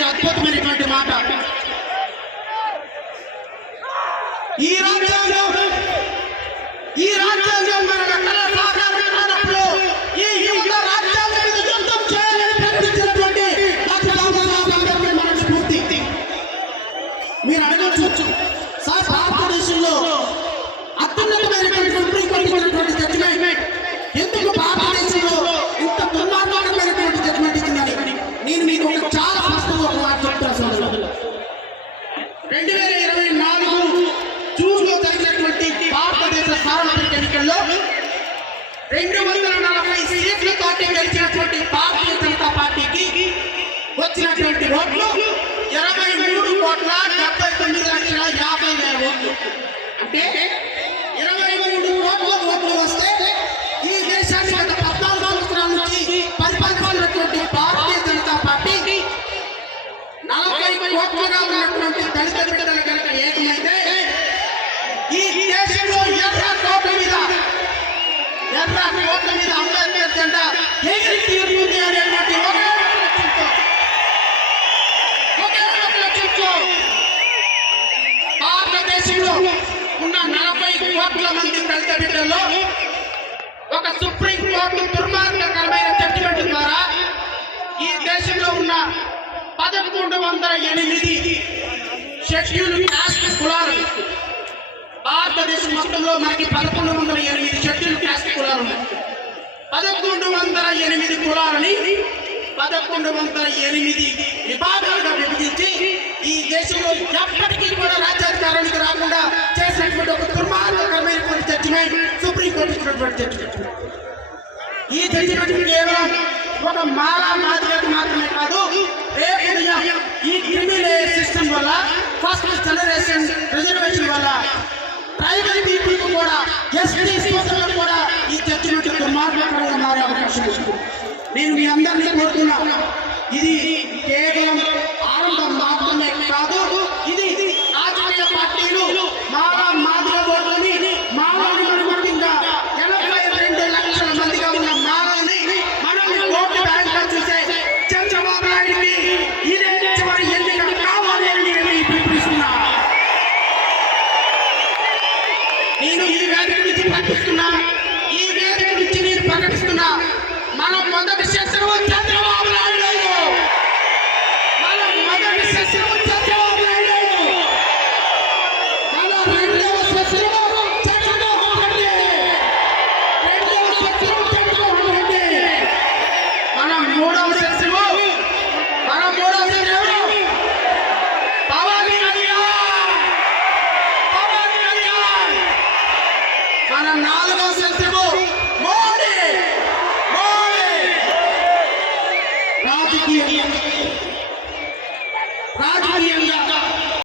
చెప్పినటువంటి అద్భుతమైనటువంటి మాట. ఈ రాజ్యాంగం మన కళ సాకారం కానప్పుడు ఈ యువత రాజ్యాంగం మీద యుద్ధం చేయాలని ప్రకటించినటువంటి డాక్టర్ బాబాసాహెబ్ అంబేద్కర్ మన స్ఫూర్తి. మీరు అడగవచ్చు, సార్ భారతదేశంలో అత్యున్నతమైనటువంటి సుప్రీంకోర్టు ఇచ్చినటువంటి జడ్జిమెంట్ ఎందుకు భారతదేశంలో ఇంత దుర్మార్గమైనటువంటి జడ్జిమెంట్ ఇచ్చిందని నేను మీకు ఒక చాలా స్పష్టంగా ఒక మాట చెప్తాను. 2024 జూన్లో జరిగినటువంటి భారతదేశ సార్వత్రిక ఎన్నికల్లో 240 సీట్లతో గెలిచినటువంటి భారతీయ జనతా పార్టీకి వచ్చినటువంటి ఓట్లు 23,79,50,000 ఓట్లు. అంటే 23 కోట్ల ఓట్లు వస్తే ఈ దేశాన్ని గత 14 సంవత్సరాల నుంచి పరిపాలిస్తున్నటువంటి భారతీయ జనతా పార్టీ 40 కోట్లుగా ఉన్నటువంటి దళిత బిడ్డలు కనుక ఏకమైతే ఈ దేశంలో ఎర్ర కోట మీద అంబేద్కర్ జెండా ఎగిరి తీరుతుంది అనేటువంటి ఒకే ఒక లక్ష్యంతో భారతదేశంలో ఉన్న 40 కోట్ల మంది దళిత బిడ్డల్లో ఒక సుప్రీం కోర్టు దుర్మార్గకరమైన జడ్జిమెంట్ ద్వారా ఈ దేశంలో ఉన్న 1108 షెడ్యూల్ కాస్ట్ కులాలు, భారతదేశం మొత్తంలో మనకి 1108 షెడ్యూల్ కాస్ట్ కులాలు ఉన్నాయి. 1108 కులాలని 1108 విభాగాలుగా విభజించి ఈ దేశంలో ఎప్పటికీ కూడా రాజ్యాధికారానికి రాకుండా చేసినటువంటి ఒక దుర్మార్గకరమైనటువంటి జడ్జిమెంట్ సుప్రీంకోర్టు ఇచ్చినటువంటి జడ్జిమెంట్. ఈ జడ్జిమెంట్ కేవలం ఒక మాదిరిగా మాత్రమే కాదు, రేపు ఈ క్రిమినల్ సిస్టమ్ వల్ల ఫస్ట్ జనరేషన్ రిజర్వేషన్ వల్ల ట్రైబల్ పీపుల్ కూడా ఎస్టీ సోదరులకు కూడా ఈ జడ్జిమెంట్ దుర్మార్గకరంగా మారే అవకాశం ఉంది. నేను మీ అందరినీ కోరుతున్నా, ఇది కేవలం ఆరంభం మాత్రమే కాదు, ఇది రాజకీయ పార్టీలు మాదిరి ఓట్లని మాలని ముఖ్యంగా 82 లక్షల మందిగా ఉన్న మాలని మనల్ని ఓటు బ్యాంకుగా చూసే చంద్రబాబు నాయుడికి ఇదే చివరి ఎన్నిక కావాలి అని నేను పిలుపునిస్తున్నా. నేను ఈ వేదిక నుంచి ప్రకటిస్తున్నా, ఈ వేదిక నుంచి నేను ప్రకటిస్తున్నా, మన మొదటి శత్రువు చంద్రబాబు నాయుడు, మన మొదటి శత్రువు చంద్రబాబు నాయుడు, మన రెండవ శత్రువు జగన్మోహన్ రెడ్డి, మన మూడవ శత్రువు పవన్ కళ్యాణ్, మన నాలుగవ శత్రువు మోడీ. రాజకీయంగా